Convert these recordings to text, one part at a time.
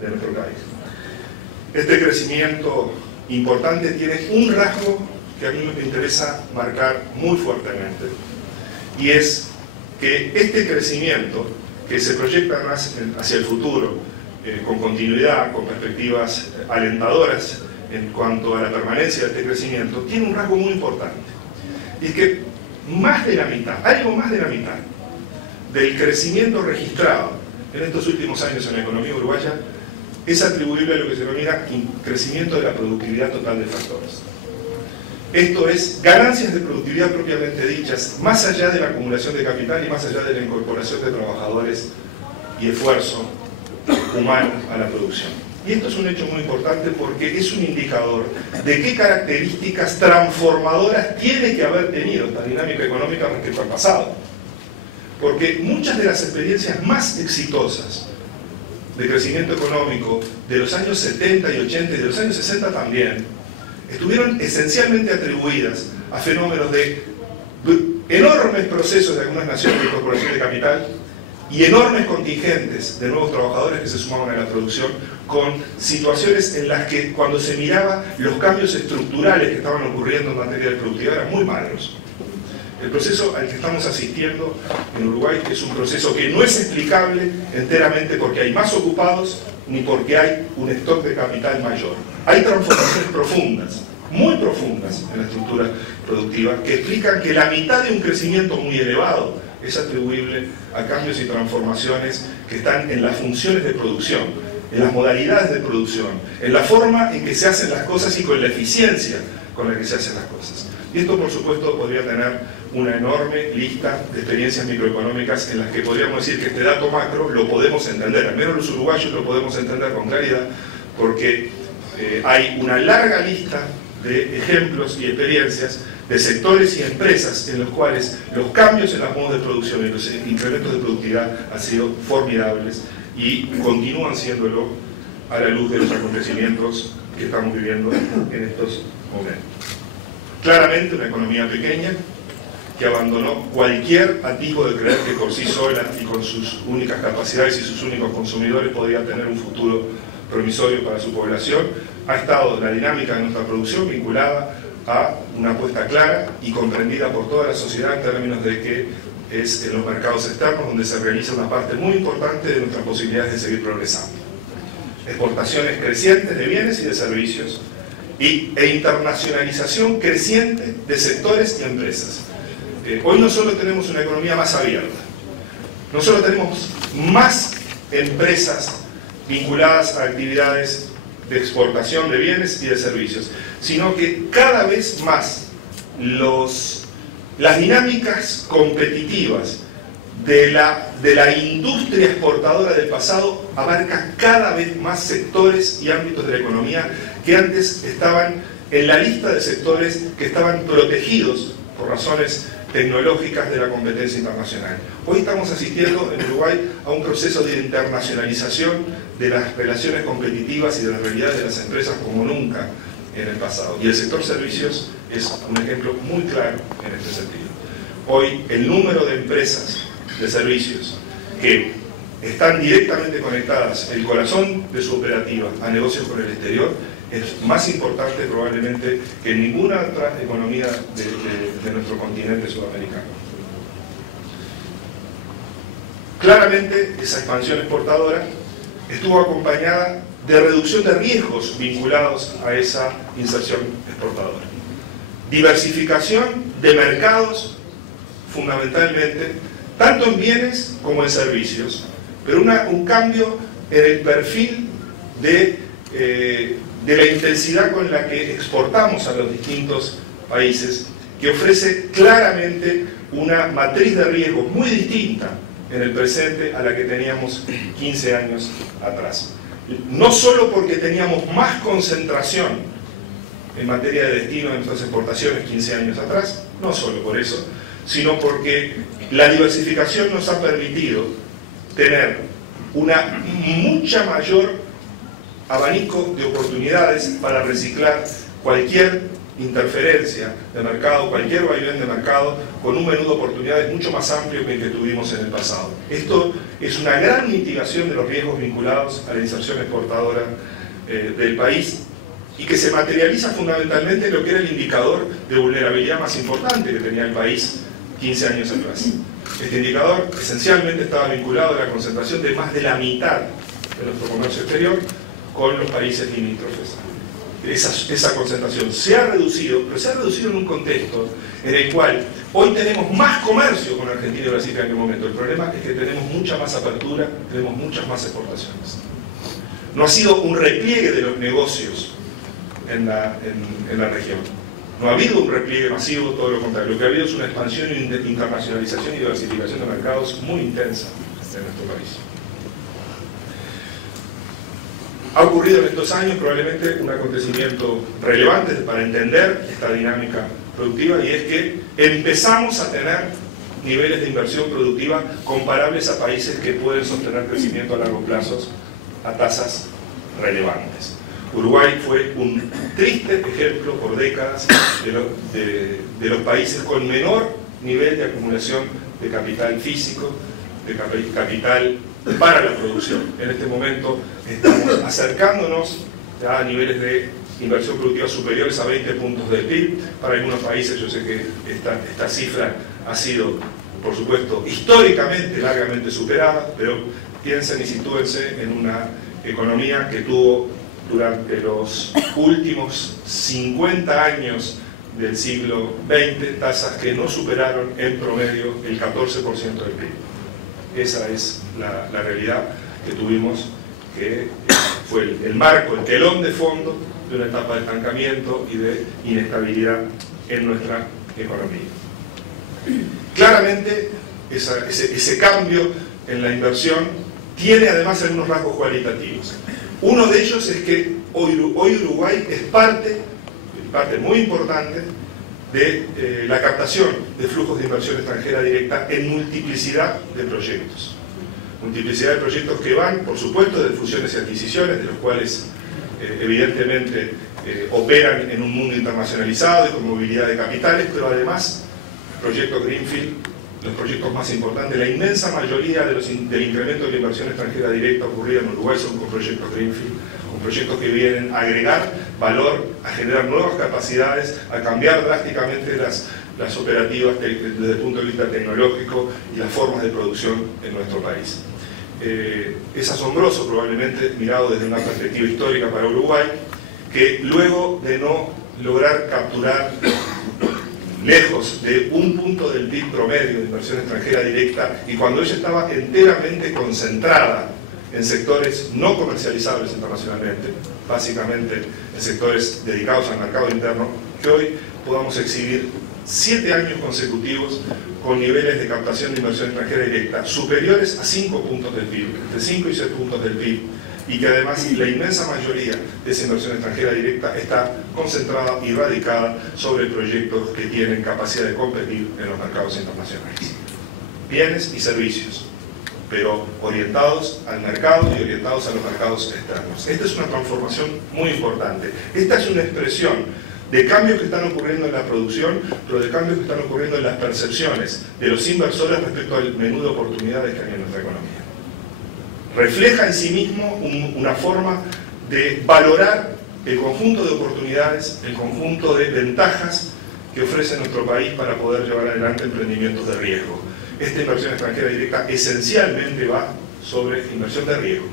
de nuestro país. Este crecimiento importante tiene un rasgo que a mí me interesa marcar muy fuertemente, y es que este crecimiento, que se proyecta más hacia el futuro, con continuidad, con perspectivas alentadoras en cuanto a la permanencia de este crecimiento, tiene un rasgo muy importante. Y es que más de la mitad, algo más de la mitad, del crecimiento registrado en estos últimos años en la economía uruguaya es atribuible a lo que se denomina crecimiento de la productividad total de factores. Esto es ganancias de productividad propiamente dichas, más allá de la acumulación de capital y más allá de la incorporación de trabajadores y esfuerzo humano a la producción. Y esto es un hecho muy importante porque es un indicador de qué características transformadoras tiene que haber tenido esta dinámica económica respecto al pasado. Porque muchas de las experiencias más exitosas de crecimiento económico de los años 70 y 80 y de los años 60 también, estuvieron esencialmente atribuidas a fenómenos de enormes procesos de algunas naciones de incorporación de capital y enormes contingentes de nuevos trabajadores que se sumaban a la producción, con situaciones en las que cuando se miraba los cambios estructurales que estaban ocurriendo en materia de productividad eran muy malos. El proceso al que estamos asistiendo en Uruguay es un proceso que no es explicable enteramente porque hay más ocupados ni porque hay un stock de capital mayor. Hay transformaciones profundas, muy profundas en la estructura productiva, que explican que la mitad de un crecimiento muy elevado es atribuible a cambios y transformaciones que están en las funciones de producción, en las modalidades de producción, en la forma en que se hacen las cosas y con la eficiencia con la que se hacen las cosas. Y esto, por supuesto, podría tener una enorme lista de experiencias microeconómicas en las que podríamos decir que este dato macro lo podemos entender, al menos los uruguayos lo podemos entender con claridad, porque hay una larga lista de ejemplos y experiencias de sectores y empresas en los cuales los cambios en los modos de producción y los incrementos de productividad han sido formidables y continúan siéndolo a la luz de los acontecimientos que estamos viviendo en estos momentos. Claramente una economía pequeña que abandonó cualquier atisbo de creer que por sí sola y con sus únicas capacidades y sus únicos consumidores podría tener un futuro promisorio para su población. Ha estado la dinámica de nuestra producción vinculada a una apuesta clara y comprendida por toda la sociedad en términos de que es en los mercados externos donde se realiza una parte muy importante de nuestras posibilidades de seguir progresando. Exportaciones crecientes de bienes y de servicios e internacionalización creciente de sectores y empresas. Hoy no solo tenemos una economía más abierta, no solo tenemos más empresas vinculadas a actividades de exportación de bienes y de servicios, sino que cada vez más las dinámicas competitivas de la industria exportadora del pasado abarcan cada vez más sectores y ámbitos de la economía que antes estaban en la lista de sectores que estaban protegidos por razones tecnológicas de la competencia internacional. Hoy estamos asistiendo en Uruguay a un proceso de internacionalización de las relaciones competitivas y de las realidades de las empresas como nunca en el pasado. Y el sector servicios es un ejemplo muy claro en este sentido. Hoy el número de empresas de servicios que están directamente conectadas, el corazón de su operativa, a negocios con el exterior, es más importante probablemente que en ninguna otra economía de nuestro continente sudamericano. Claramente esa expansión exportadora estuvo acompañada de reducción de riesgos vinculados a esa inserción exportadora. Diversificación de mercados, fundamentalmente, tanto en bienes como en servicios, pero un cambio en el perfil de la intensidad con la que exportamos a los distintos países, que ofrece claramente una matriz de riesgo muy distinta en el presente a la que teníamos 15 años atrás. No solo porque teníamos más concentración en materia de destino de nuestras exportaciones 15 años atrás, no solo por eso, sino porque la diversificación nos ha permitido tener una mucha mayor abanico de oportunidades para reciclar cualquier interferencia de mercado, cualquier vaivén de mercado, con un menú de oportunidades mucho más amplio que el que tuvimos en el pasado. Esto es una gran mitigación de los riesgos vinculados a la inserción exportadora del país, y que se materializa fundamentalmente en lo que era el indicador de vulnerabilidad más importante que tenía el país 15 años atrás. Este indicador esencialmente estaba vinculado a la concentración de más de la mitad de nuestro comercio exterior con los países limítrofes. Esa concentración se ha reducido, pero se ha reducido en un contexto en el cual hoy tenemos más comercio con Argentina y Brasil que en aquel momento. El problema es que tenemos mucha más apertura, tenemos muchas más exportaciones. No ha sido un repliegue de los negocios en la región. No ha habido un repliegue masivo, todo lo contrario. Lo que ha habido es una expansión, internacionalización y diversificación de mercados muy intensa en nuestro país. Ha ocurrido en estos años probablemente un acontecimiento relevante para entender esta dinámica productiva, y es que empezamos a tener niveles de inversión productiva comparables a países que pueden sostener crecimiento a largo plazo a tasas relevantes. Uruguay fue un triste ejemplo por décadas de los países con menor nivel de acumulación de capital físico, de capital para la producción. En este momento estamos acercándonos a niveles de inversión productiva superiores a 20 puntos del PIB. Para algunos países, yo sé que esta cifra ha sido, por supuesto, históricamente largamente superada, pero piensen y sitúense en una economía que tuvo durante los últimos 50 años del siglo XX tasas que no superaron en promedio el 14% del PIB. Esa es la realidad que tuvimos, que fue el marco, el telón de fondo de una etapa de estancamiento y de inestabilidad en nuestra economía. Claramente ese cambio en la inversión tiene además algunos rasgos cualitativos. Uno de ellos es que hoy Uruguay es parte muy importante de la captación de flujos de inversión extranjera directa en multiplicidad de proyectos. Multiplicidad de proyectos que van, por supuesto, de fusiones y adquisiciones, de los cuales evidentemente operan en un mundo internacionalizado y con movilidad de capitales, pero además proyectos Greenfield, los proyectos más importantes, la inmensa mayoría del incremento de la inversión extranjera directa ocurrida en Uruguay son con proyectos Greenfield, con proyectos que vienen a agregar valor, a generar nuevas capacidades, a cambiar drásticamente las operativas desde el punto de vista tecnológico y las formas de producción en nuestro país. Es asombroso, probablemente, mirado desde una perspectiva histórica para Uruguay, que luego de no lograr capturar lejos de un punto del PIB promedio de inversión extranjera directa, y cuando ella estaba enteramente concentrada en sectores no comercializables internacionalmente, básicamente en sectores dedicados al mercado interno, que hoy podamos exhibir 7 años consecutivos con niveles de captación de inversión extranjera directa superiores a 5 puntos del PIB, entre 5 y 6 puntos del PIB, y que además la inmensa mayoría de esa inversión extranjera directa está concentrada y radicada sobre proyectos que tienen capacidad de competir en los mercados internacionales. Bienes y servicios, pero orientados al mercado y orientados a los mercados externos. Esta es una transformación muy importante. Esta es una expresión de cambios que están ocurriendo en la producción, pero de cambios que están ocurriendo en las percepciones de los inversores respecto al menú de oportunidades que hay en nuestra economía. Refleja en sí mismo una forma de valorar el conjunto de oportunidades, el conjunto de ventajas que ofrece nuestro país para poder llevar adelante emprendimientos de riesgo. Esta inversión extranjera directa esencialmente va sobre inversión de riesgo.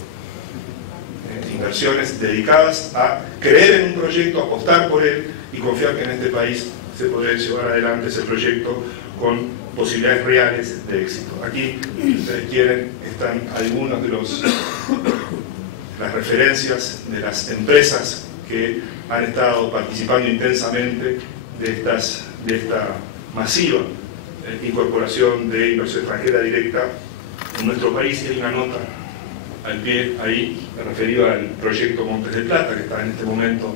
Inversiones dedicadas a creer en un proyecto, apostar por él y confiar que en este país se podrá llevar adelante ese proyecto con posibilidades reales de éxito. Aquí, si ustedes quieren, están algunas de las referencias de las empresas que han estado participando intensamente de esta masiva incorporación de inversión extranjera directa en nuestro país. Y hay una nota al pie ahí referida al proyecto Montes de Plata, que está en este momento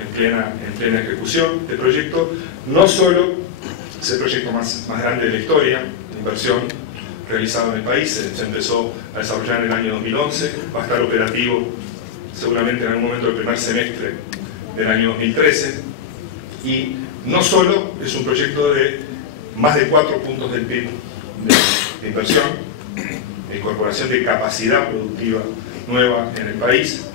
en plena ejecución. Este proyecto no solo es el proyecto más grande de la historia de inversión realizado en el país, se empezó a desarrollar en el año 2011, va a estar operativo seguramente en algún momento del primer semestre del año 2013, y no solo es un proyecto de más de 4 puntos del PIB de inversión, de incorporación de capacidad productiva nueva en el país,